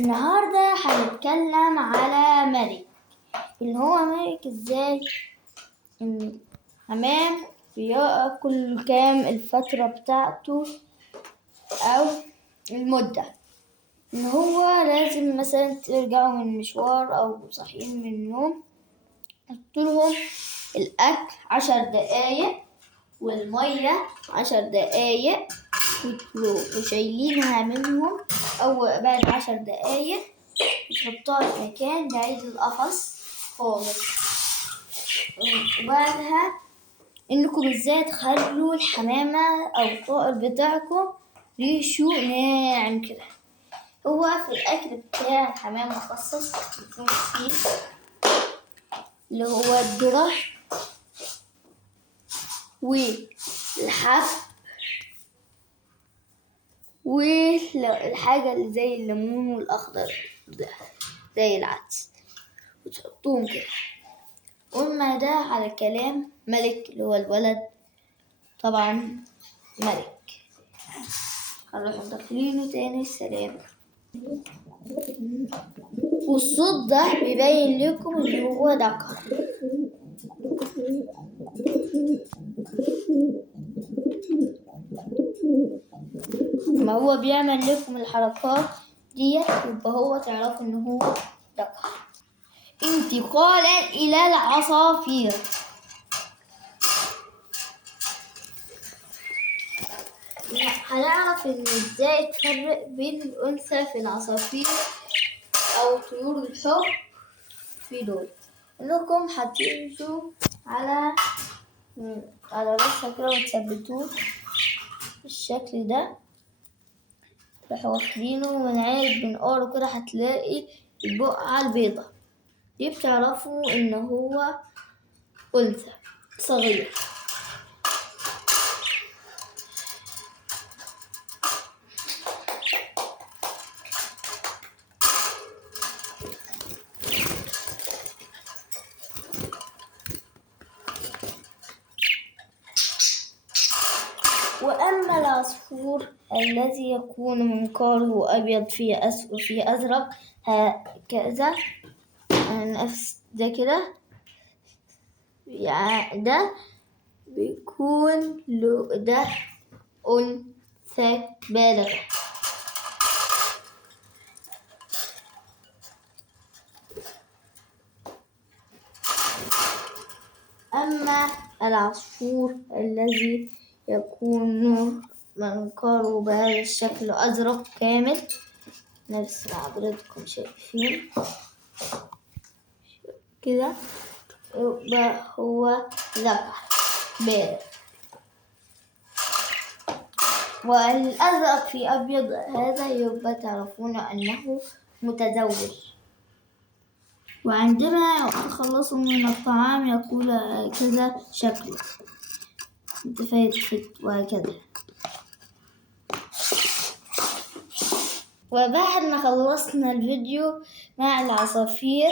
النهاردة هنتكلم على ملك. اللي هو ملك ازاي ان حمام بياكل كام الفترة بتاعته او المدة. ان هو لازم مثلا ترجعوا من مشوار او صاحيين من النوم، حطولهم الاكل 10 دقايق والمية 10 دقايق وشايلينها منهم، أو بعد 10 دقايق تحطوها في مكان بعيد القفص خالص. وبعدها إنكم ازاي تخلوا الحمامة أو الطائر بتاعكم ريشه ناعم كده. هو في الأكل بتاع الحمام مخصص يكون فيه اللي هو الذرة والحب والحاجة اللي زي الليمون والأخضر ده زي العدس، وتحطوهم كده. قلنا ده على كلام ملك اللي هو الولد، طبعا ملك. هنروح داخلينه تاني. السلام. والصوت ده بيبين لكم اللي هو ذكر. ما هو بيعمل لكم الحركات دي يبقى هو تعرفوا ان هو ذكر. انتقالا الى العصافير. هنعرف ان ازاي تفرق بين الانثى في العصافير او طيور الحب في دول. انكم هتمشوا على راسها كده وتثبتوه بالشكل ده، تروحوا واخدينه من عيد بنقاره كده، هتلاقي البقعة البيضة دي بتعرفوا ان هو انثى صغير. وأما العصفور الذي يكون منقاره أبيض في أزرق هكذا، نفس ده كده، يعني ده بيكون له ده أنثى بالغة. أما العصفور الذي يكون منقاره بهذا الشكل أزرق كامل، نفس ما حضرتكم شايفين كده، يبقى هو ذكر بالغ. والأزرق في أبيض هذا يبقى تعرفون أنه متزوج. وعندما يتخلصوا من الطعام يقول كذا شكله متفتت وهكذا. وبعد ما خلصنا الفيديو مع العصافير،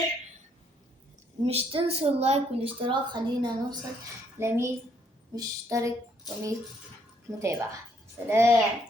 مش تنسوا اللايك والاشتراك، خلينا نوصل ل100 مشترك و100 متابع. سلام.